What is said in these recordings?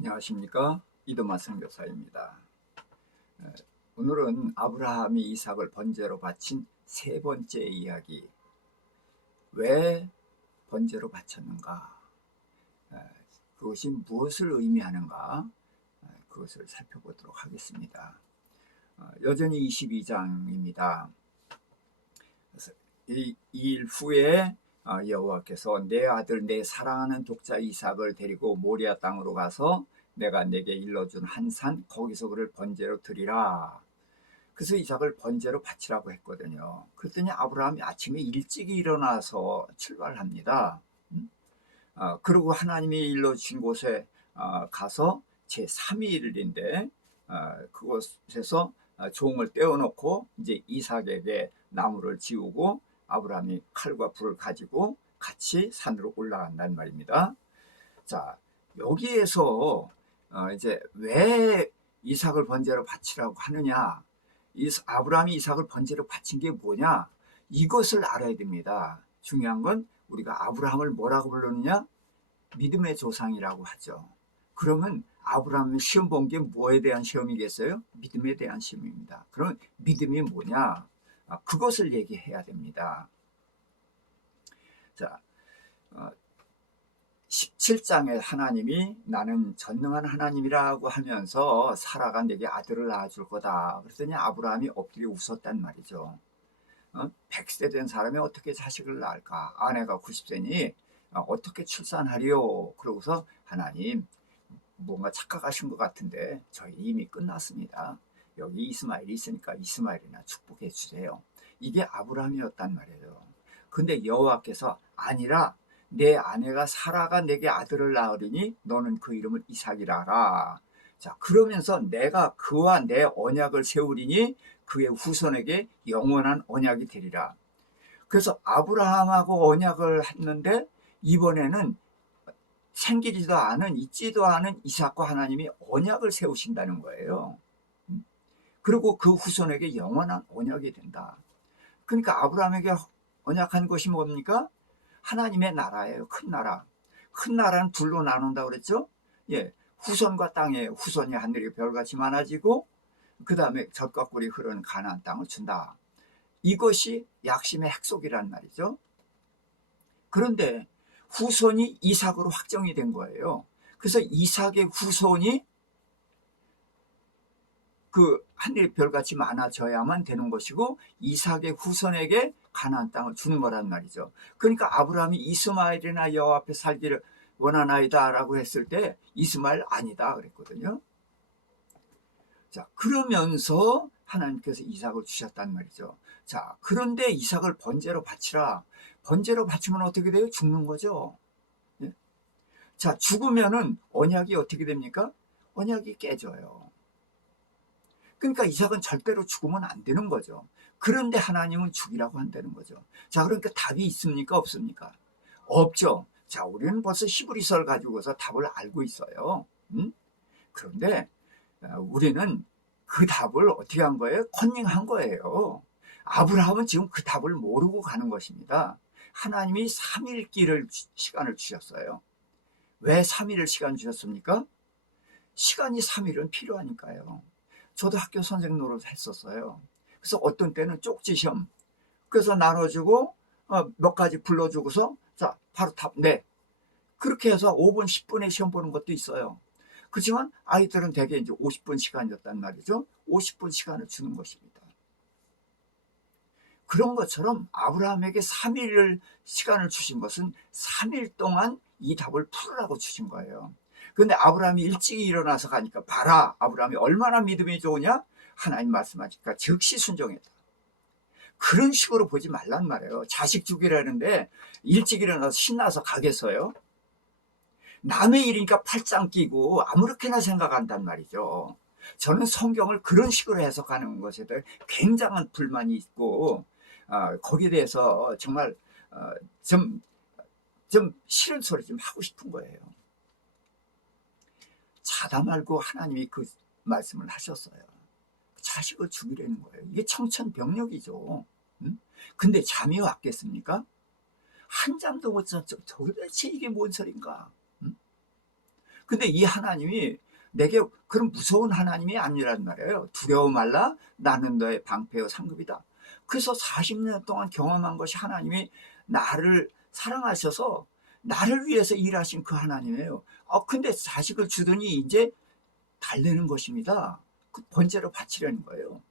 안녕하십니까, 이도마 선교사입니다. 오늘은 아브라함이 이삭을 번제로 바친 세 번째 이야기, 왜 번제로 바쳤는가, 그것이 무엇을 의미하는가, 그것을 살펴보도록 하겠습니다. 여전히 22장입니다. 이 일 후에 여호와께서 내 아들 내 사랑하는 독자 이삭을 데리고 모리아 땅으로 가서 내가 내게 일러준 한 산 거기서 그를 번제로 드리라. 그래서 이삭을 번제로 바치라고 했거든요. 그랬더니 아브라함이 아침에 일찍 일어나서 출발합니다. 그리고 하나님이 일러주신 곳에 가서 제3일인데 그곳에서 종을 떼어놓고 이제 이삭에게 나무를 지우고 아브라함이 칼과 불을 가지고 같이 산으로 올라간단 말입니다. 자, 여기에서 이제 왜 이삭을 번제로 바치라고 하느냐, 아브라함이 이삭을 번제로 바친 게 뭐냐, 이것을 알아야 됩니다. 중요한 건 우리가 아브라함을 뭐라고 부르느냐, 믿음의 조상이라고 하죠. 그러면 아브라함이 시험 본 게 뭐에 대한 시험이겠어요? 믿음에 대한 시험입니다. 그럼 믿음이 뭐냐, 그것을 얘기해야 됩니다. 자, 17장에 하나님이 나는 전능한 하나님이라고 하면서 사라가 내게 아들을 낳아줄 거다. 그랬더니 아브라함이 엎드려 웃었단 말이죠. 100세 된 사람이 어떻게 자식을 낳을까? 아내가 90세니 어떻게 출산하리요? 그러고서 하나님, 뭔가 착각하신 것 같은데 저희 이미 끝났습니다. 여기 이스마엘이 있으니까 이스마엘이나 축복해 주세요. 이게 아브라함이었단 말이에요. 근데 여호와께서 아니라 내 아내가 사라가 내게 아들을 낳으리니 너는 그 이름을 이삭이라 하라. 자, 그러면서 내가 그와 내 언약을 세우리니 그의 후손에게 영원한 언약이 되리라. 그래서 아브라함하고 언약을 했는데 이번에는 생기지도 않은, 있지도 않은 이삭과 하나님이 언약을 세우신다는 거예요. 그리고 그 후손에게 영원한 언약이 된다. 그러니까 아브라함에게 언약한 것이 뭡니까? 하나님의 나라예요. 큰 나라. 큰 나라는 둘로 나눈다고 그랬죠? 예, 후손과 땅에 후손이 하늘이 별같이 많아지고 그 다음에 젖과 꿀이 흐르는 가나안 땅을 준다. 이것이 약심의 핵속이란 말이죠. 그런데 후손이 이삭으로 확정이 된 거예요. 그래서 이삭의 후손이 그 하늘의 별같이 많아져야만 되는 것이고 이삭의 후손에게 가나안 땅을 주는 거란 말이죠. 그러니까 아브라함이 이스마엘이나 여호와 앞에 살기를 원하나이다 라고 했을 때 이스마엘 아니다 그랬거든요. 자, 그러면서 하나님께서 이삭을 주셨단 말이죠. 자, 그런데 이삭을 번제로 바치라. 번제로 바치면 어떻게 돼요? 죽는 거죠. 예? 자, 죽으면은 언약이 어떻게 됩니까? 언약이 깨져요. 그러니까 이삭은 절대로 죽으면 안 되는 거죠. 그런데 하나님은 죽이라고 한다는 거죠. 자, 그러니까 답이 있습니까? 없습니까? 없죠. 자, 우리는 벌써 히브리서를 가지고서 답을 알고 있어요. 그런데 우리는 그 답을 어떻게 한 거예요? 컨닝한 거예요. 아브라함은 지금 그 답을 모르고 가는 것입니다. 하나님이 3일기를 시간을 주셨어요. 왜 3일을 시간 주셨습니까? 시간이 3일은 필요하니까요. 저도 학교 선생 노릇 했었어요. 그래서 어떤 때는 쪽지 시험, 그래서 나눠주고 몇 가지 불러주고서 자 바로 답 내. 그렇게 해서 5분 10분에 시험 보는 것도 있어요. 그렇지만 아이들은 대개 이제 50분 시간이었단 말이죠. 50분 시간을 주는 것입니다. 그런 것처럼 아브라함에게 3일을 시간을 주신 것은 3일 동안 이 답을 풀으라고 주신 거예요. 그런데 아브라함이 일찍 일어나서 가니까 봐라, 아브라함이 얼마나 믿음이 좋으냐? 하나님 말씀하니까 즉시 순종했다. 그런 식으로 보지 말란 말이에요. 자식 죽이라는데 일찍 일어나서 신나서 가겠어요? 남의 일이니까 팔짱 끼고 아무렇게나 생각한단 말이죠. 저는 성경을 그런 식으로 해석하는 것에 대해 굉장한 불만이 있고 거기에 대해서 정말 좀 싫은 소리 좀 하고 싶은 거예요. 자다 말고 하나님이 그 말씀을 하셨어요. 자식을 죽이려는 거예요. 이게 청천벽력이죠. 근데 잠이 왔겠습니까? 한 잠도 못 잤죠. 도대체 이게 뭔 소린가? 근데 이 하나님이 내게 그런 무서운 하나님이 아니란 말이에요. 두려워 말라 나는 너의 방패요 상급이다. 그래서 40년 동안 경험한 것이 하나님이 나를 사랑하셔서 나를 위해서 일하신 그 하나님이에요. 근데 자식을 주더니 이제 달래는 것입니다. 그 번제로 바치려는 거예요.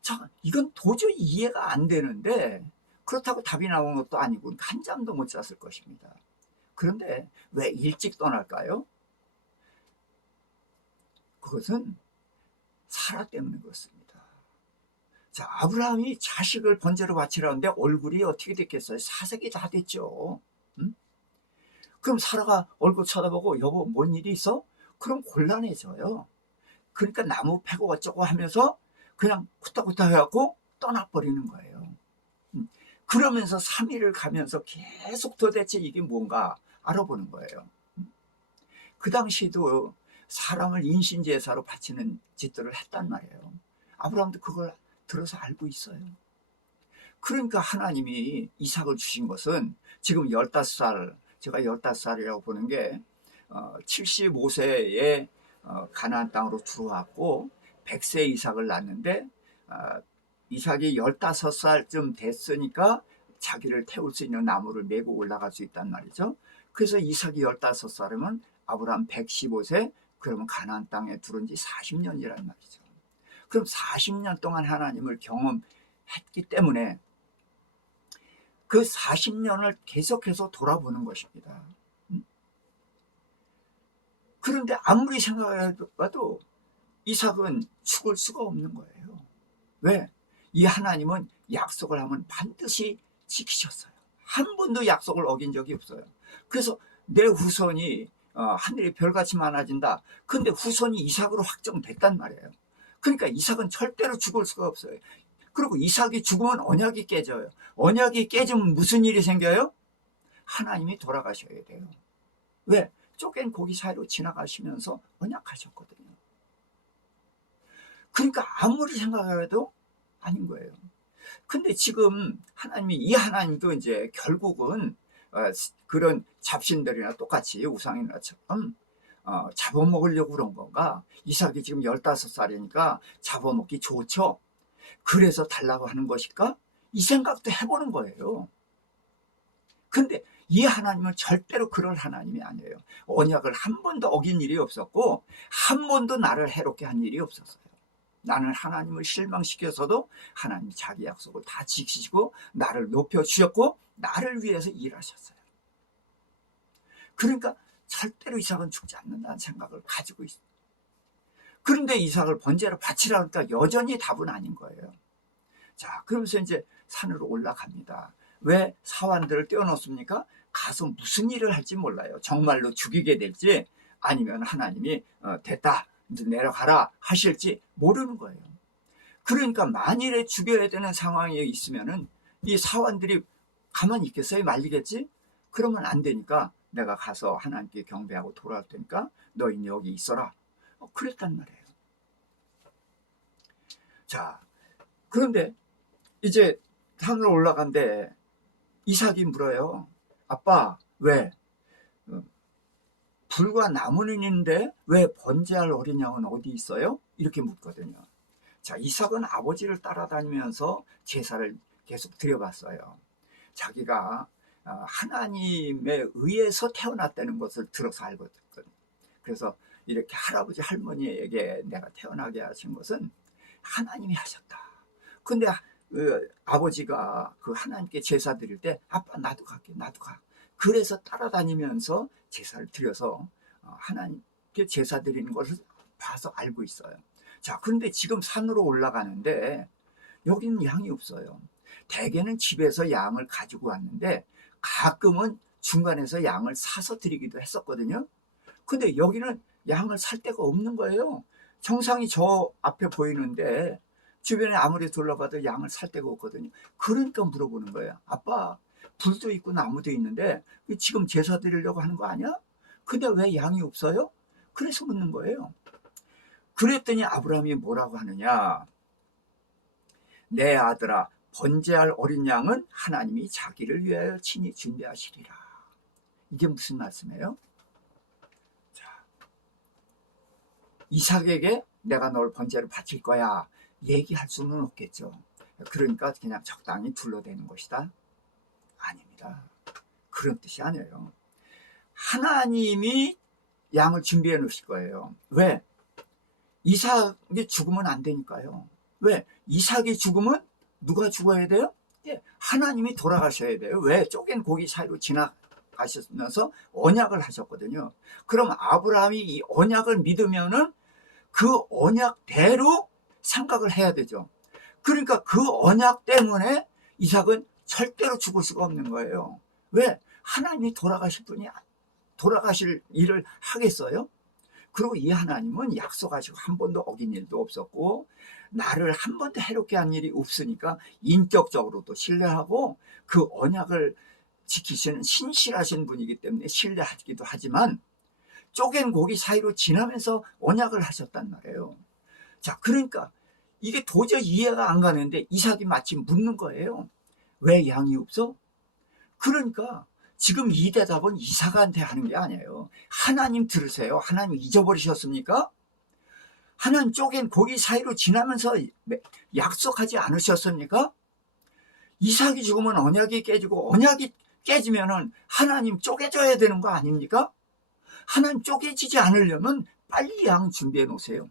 자, 이건 도저히 이해가 안 되는데 그렇다고 답이 나온 것도 아니고 한잠도 못 잤을 것입니다. 그런데 왜 일찍 떠날까요? 그것은 사라 때문에 그렇습니다. 자, 아브라함이 자식을 번제로 바치라는데 얼굴이 어떻게 됐겠어요? 사색이 다 됐죠. 응? 그럼 사라가 얼굴 쳐다보고 여보 뭔 일이 있어? 그럼 곤란해져요. 그러니까 나무 패고 어쩌고 하면서 그냥 후딱후딱 해갖고 떠나버리는 거예요. 그러면서 3일을 가면서 계속 도대체 이게 뭔가 알아보는 거예요. 그 당시에도 사람을 인신제사로 바치는 짓들을 했단 말이에요. 아브라함도 그걸 들어서 알고 있어요. 그러니까 하나님이 이삭을 주신 것은 지금 15살, 제가 15살이라고 보는 게 75세에 가나안 땅으로 들어왔고 100세 이삭을 낳는데 이삭이 15살쯤 됐으니까 자기를 태울 수 있는 나무를 메고 올라갈 수 있단 말이죠. 그래서 이삭이 15살이면 아브라함 115세, 그러면 가나안 땅에 들어온 지 40년이란 말이죠. 그럼 40년 동안 하나님을 경험했기 때문에 그 40년을 계속해서 돌아보는 것입니다. 그런데 아무리 생각해봐도 이삭은 죽을 수가 없는 거예요. 왜? 이 하나님은 약속을 하면 반드시 지키셨어요. 한 번도 약속을 어긴 적이 없어요. 그래서 내 후손이 하늘이 별같이 많아진다. 근데 후손이 이삭으로 확정됐단 말이에요. 그러니까 이삭은 절대로 죽을 수가 없어요. 그리고 이삭이 죽으면 언약이 깨져요. 언약이 깨지면 무슨 일이 생겨요? 하나님이 돌아가셔야 돼요. 왜? 쪼갠 고기 사이로 지나가시면서 언약하셨거든요. 그러니까 아무리 생각해도 아닌 거예요. 근데 지금 하나님이, 이 하나님도 이제 결국은 그런 잡신들이나 똑같이 우상이나처럼 잡아먹으려고 그런 건가? 이삭이 지금 15살이니까 잡아먹기 좋죠. 그래서 달라고 하는 것일까? 이 생각도 해보는 거예요. 근데 이 하나님은 절대로 그럴 하나님이 아니에요. 언약을 한 번도 어긴 일이 없었고 한 번도 나를 해롭게 한 일이 없었어요. 나는 하나님을 실망시켜서도 하나님이 자기 약속을 다 지키시고 나를 높여주셨고 나를 위해서 일하셨어요. 그러니까 절대로 이삭은 죽지 않는다는 생각을 가지고 있어요. 그런데 이삭을 번제로 바치라니까 여전히 답은 아닌 거예요. 자, 그러면서 이제 산으로 올라갑니다. 왜 사환들을 떼어놓습니까? 가서 무슨 일을 할지 몰라요. 정말로 죽이게 될지 아니면 하나님이 됐다 이제 내려가라 하실지 모르는 거예요. 그러니까 만일에 죽여야 되는 상황에 있으면은 이 사환들이 가만히 있겠어요? 말리겠지? 그러면 안 되니까 내가 가서 하나님께 경배하고 돌아올 테니까 너희는 여기 있어라. 그랬단 말이에요. 자, 그런데 이제 산으로 올라간데 이삭이 물어요. 아빠, 왜? 불과 나무는 있는데 왜 번제할 어린 양은 어디 있어요? 이렇게 묻거든요. 자, 이삭은 아버지를 따라다니면서 제사를 계속 드려봤어요. 자기가 하나님에 의해서 태어났다는 것을 들어서 알거든요. 그래서 이렇게 할아버지 할머니에게 내가 태어나게 하신 것은 하나님이 하셨다. 근데 아버지가 그 하나님께 제사 드릴 때 아빠 나도 갈게 나도 가. 그래서 따라다니면서 제사를 드려서 하나님께 제사 드리는 것을 봐서 알고 있어요. 자, 그런데 지금 산으로 올라가는데 여기는 양이 없어요. 대개는 집에서 양을 가지고 왔는데 가끔은 중간에서 양을 사서 드리기도 했었거든요. 근데 여기는 양을 살 데가 없는 거예요. 정상이 저 앞에 보이는데 주변에 아무리 둘러봐도 양을 살 데가 없거든요. 그러니까 물어보는 거예요. 아빠, 불도 있고 나무도 있는데 지금 제사 드리려고 하는 거 아니야? 근데 왜 양이 없어요? 그래서 묻는 거예요. 그랬더니 아브라함이 뭐라고 하느냐? 내 아들아, 번제할 어린 양은 하나님이 자기를 위하여 친히 준비하시리라. 이게 무슨 말씀이에요? 이삭에게 내가 널 번제로 바칠 거야 얘기할 수는 없겠죠. 그러니까 그냥 적당히 둘러대는 것이다? 아닙니다. 그런 뜻이 아니에요. 하나님이 양을 준비해 놓으실 거예요. 왜? 이삭이 죽으면 안 되니까요. 왜? 이삭이 죽으면 누가 죽어야 돼요? 예, 하나님이 돌아가셔야 돼요. 왜? 쪼갠 고기 사이로 지나가시면서 언약을 하셨거든요. 그럼 아브라함이 이 언약을 믿으면은 그 언약대로 생각을 해야 되죠. 그러니까 그 언약 때문에 이삭은 절대로 죽을 수가 없는 거예요. 왜? 하나님이 돌아가실 일을 하겠어요? 그리고 이 하나님은 약속하시고 한 번도 어긴 일도 없었고 나를 한 번도 해롭게 한 일이 없으니까 인격적으로도 신뢰하고 그 언약을 지키시는 신실하신 분이기 때문에 신뢰하기도 하지만 쪼갠 고기 사이로 지나면서 언약을 하셨단 말이에요. 자, 그러니까 이게 도저히 이해가 안 가는데 이삭이 마침 묻는 거예요. 왜 양이 없어? 그러니까 지금 이 대답은 이삭한테 하는 게 아니에요. 하나님 들으세요. 하나님 잊어버리셨습니까? 하나님 쪼갠 고기 사이로 지나면서 약속하지 않으셨습니까? 이삭이 죽으면 언약이 깨지고 언약이 깨지면 하나님 쪼개져야 되는 거 아닙니까? 하나님 쪼개지지 않으려면 빨리 양 준비해 놓으세요.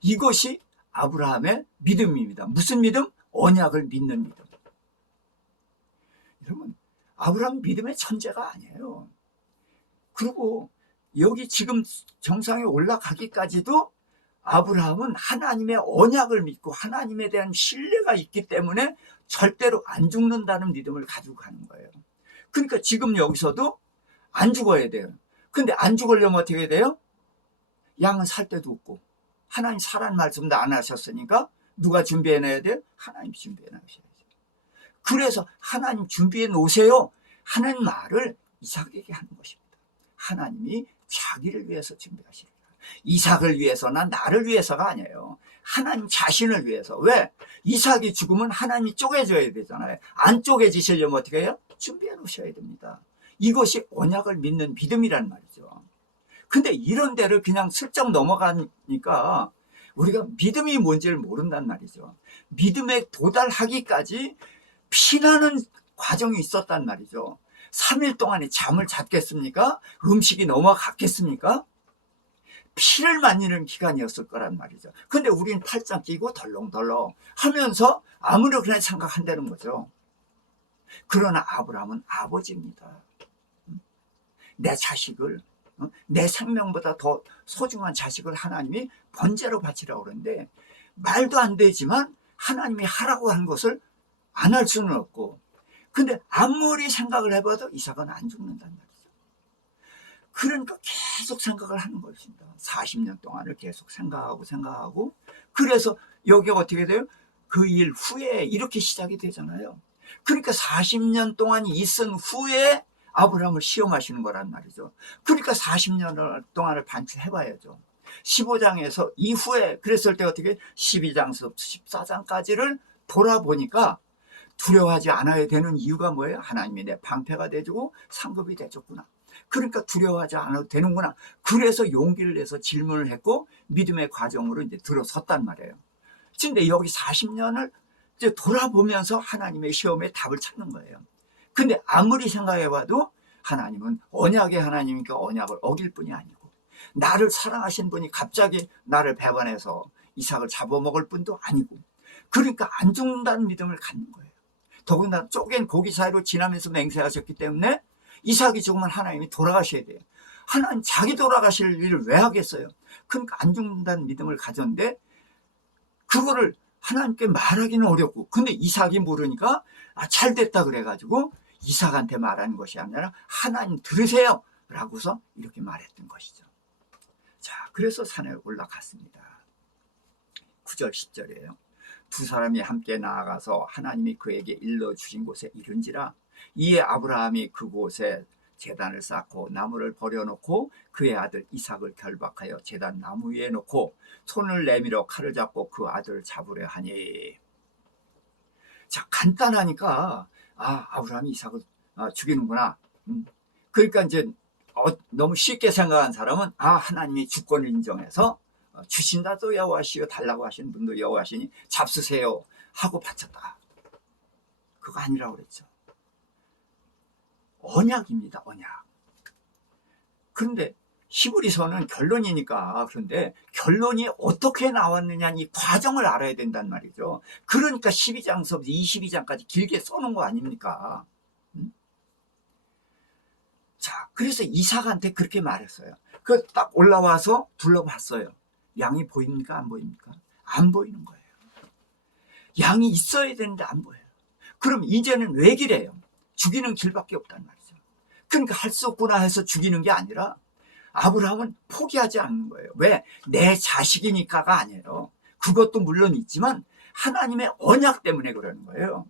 이것이 아브라함의 믿음입니다. 무슨 믿음? 언약을 믿는 믿음. 여러분, 아브라함 믿음의 천재가 아니에요. 그리고 여기 지금 정상에 올라가기까지도 아브라함은 하나님의 언약을 믿고 하나님에 대한 신뢰가 있기 때문에 절대로 안 죽는다는 믿음을 가지고 가는 거예요. 그러니까 지금 여기서도 안 죽어야 돼요. 근데 안 죽으려면 어떻게 돼요? 양은 살 데도 없고 하나님 사라는 말씀도 안 하셨으니까 누가 준비해 놔야 돼요? 하나님 준비해 놔야죠. 그래서 하나님 준비해 놓으세요 하는 말을 이삭에게 하는 것입니다. 하나님이 자기를 위해서 준비하시는 거예요. 이삭을 위해서나 나를 위해서가 아니에요. 하나님 자신을 위해서. 왜? 이삭이 죽으면 하나님이 쪼개져야 되잖아요. 안 쪼개지시려면 어떻게 해요? 준비해 놓으셔야 됩니다. 이것이 언약을 믿는 믿음이란 말이죠. 근데 이런 데를 그냥 슬쩍 넘어가니까 우리가 믿음이 뭔지를 모른단 말이죠. 믿음에 도달하기까지 피나는 과정이 있었단 말이죠. 3일 동안에 잠을 잤겠습니까? 음식이 넘어갔겠습니까? 피를 말리는 기간이었을 거란 말이죠. 근데 우린 팔짱 끼고 덜렁덜렁 하면서 아무렇게나 생각한다는 거죠. 그러나 아브라함은 아버지입니다. 내 자식을, 내 생명보다 더 소중한 자식을 하나님이 번제로 바치라고 그러는데 말도 안 되지만 하나님이 하라고 한 것을 안 할 수는 없고, 근데 아무리 생각을 해봐도 이삭은 안 죽는단 말이죠. 그러니까 계속 생각을 하는 것입니다. 40년 동안을 계속 생각하고 그래서 여기 어떻게 돼요? 그 일 후에 이렇게 시작이 되잖아요. 그러니까 40년 동안이 있은 후에 아브라함을 시험하시는 거란 말이죠. 그러니까 40년 동안을 반추해봐야죠. 15장에서 이후에 그랬을 때 어떻게 12장에서 14장까지를 돌아보니까 두려워하지 않아야 되는 이유가 뭐예요? 하나님이 내 방패가 돼주고 상급이 돼줬구나. 그러니까 두려워하지 않아도 되는구나. 그래서 용기를 내서 질문을 했고 믿음의 과정으로 이제 들어섰단 말이에요. 근데 여기 40년을 이제 돌아보면서 하나님의 시험에 답을 찾는 거예요. 근데 아무리 생각해봐도 하나님은 언약의 하나님이니까 언약을 어길 뿐이 아니고 나를 사랑하신 분이 갑자기 나를 배반해서 이삭을 잡아먹을 뿐도 아니고 그러니까 안 죽는다는 믿음을 갖는 거예요. 더군다나 쪼갠 고기 사이로 지나면서 맹세하셨기 때문에 이삭이 죽으면 하나님이 돌아가셔야 돼요. 하나님 자기 돌아가실 일을 왜 하겠어요? 그러니까 안 죽는다는 믿음을 가졌는데 그거를 하나님께 말하기는 어렵고 근데 이삭이 모르니까 잘 됐다 그래가지고 이삭한테 말하는 것이 아니라 하나님 들으세요 라고서 이렇게 말했던 것이죠. 자, 그래서 산에 올라갔습니다. 9절 10절이에요. 두 사람이 함께 나아가서 하나님이 그에게 일러주신 곳에 이른지라 이에 아브라함이 그곳에 제단을 쌓고 나무를 버려놓고 그의 아들 이삭을 결박하여 제단 나무 위에 놓고 손을 내밀어 칼을 잡고 그 아들을 잡으려 하니. 자, 간단하니까 아브라함이 이삭을 죽이는구나. 그러니까 이제 너무 쉽게 생각한 사람은 하나님이 주권을 인정해서 주신다도 여호와시요 달라고 하시는 분도 여호와시니 잡수세요 하고 바쳤다. 그거 아니라고 그랬죠. 언약입니다. 언약. 그런데 히브리서는 결론이니까, 그런데 결론이 어떻게 나왔느냐 이 과정을 알아야 된단 말이죠. 그러니까 12장서부터 22장까지 길게 써놓은 거 아닙니까? 자, 그래서 이삭한테 그렇게 말했어요. 그 딱 올라와서 둘러봤어요. 양이 보입니까? 안 보입니까? 안 보이는 거예요. 양이 있어야 되는데 안 보여요. 그럼 이제는 왜 기래요? 죽이는 길밖에 없단 말이죠. 그러니까 할 수 없구나 해서 죽이는 게 아니라 아브라함은 포기하지 않는 거예요. 왜? 내 자식이니까가 아니에요. 그것도 물론 있지만 하나님의 언약 때문에 그러는 거예요.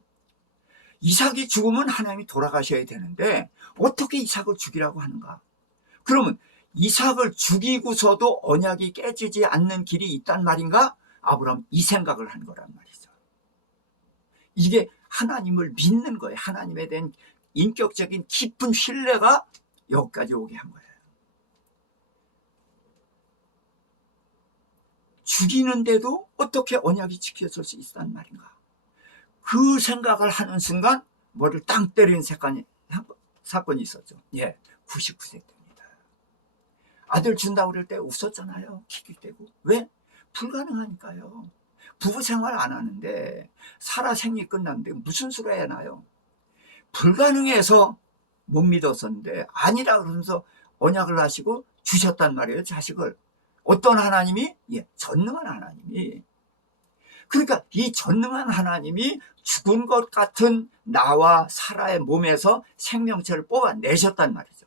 이삭이 죽으면 하나님이 돌아가셔야 되는데 어떻게 이삭을 죽이라고 하는가? 그러면 이삭을 죽이고서도 언약이 깨지지 않는 길이 있단 말인가? 아브라함 이 생각을 한 거란 말이죠. 이게 하나님을 믿는 거예요. 하나님에 대한 인격적인 깊은 신뢰가 여기까지 오게 한 거예요. 죽이는데도 어떻게 언약이 지켜질 수 있단 말인가? 그 생각을 하는 순간 머리를 땅 때리는 사건이 있었죠. 예, 99세 때입니다. 아들 준다고 그럴 때 웃었잖아요. 킥킥대고. 왜? 불가능하니까요. 부부 생활 안 하는데 살아 생리 끝났는데 무슨 수로 해나요? 불가능해서 못 믿었었는데 아니라 그러면서 언약을 하시고 주셨단 말이에요. 자식을. 어떤 하나님이? 예, 전능한 하나님이. 그러니까 이 전능한 하나님이 죽은 것 같은 나와 사라의 몸에서 생명체를 뽑아내셨단 말이죠.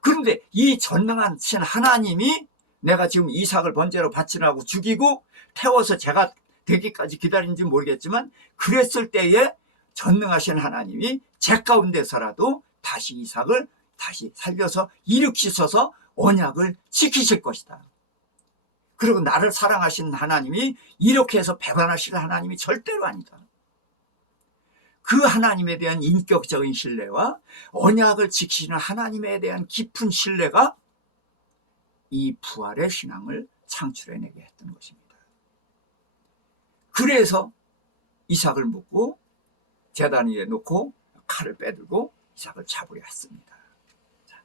그런데 이 전능한 하나님이 내가 지금 이삭을 번제로 바치라고 죽이고 태워서 제가 되기까지 기다린지 모르겠지만 그랬을 때에 전능하신 하나님이 제 가운데서라도 다시 이삭을 다시 살려서 일으키셔서 언약을 지키실 것이다. 그리고 나를 사랑하신 하나님이 이렇게 해서 배반하실 하나님이 절대로 아니다. 그 하나님에 대한 인격적인 신뢰와 언약을 지키시는 하나님에 대한 깊은 신뢰가 이 부활의 신앙을 창출해내게 했던 것입니다. 그래서 이삭을 묻고 제단 위에 놓고 칼을 빼들고 이삭을 잡으려 했습니다. 자,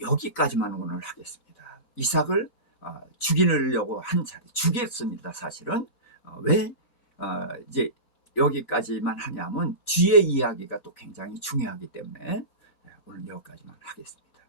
여기까지만 오늘 하겠습니다. 이삭을 죽이려고 한 자리 죽였습니다. 사실은 왜 이제 여기까지만 하냐면 뒤에 이야기가 또 굉장히 중요하기 때문에 오늘 여기까지만 하겠습니다.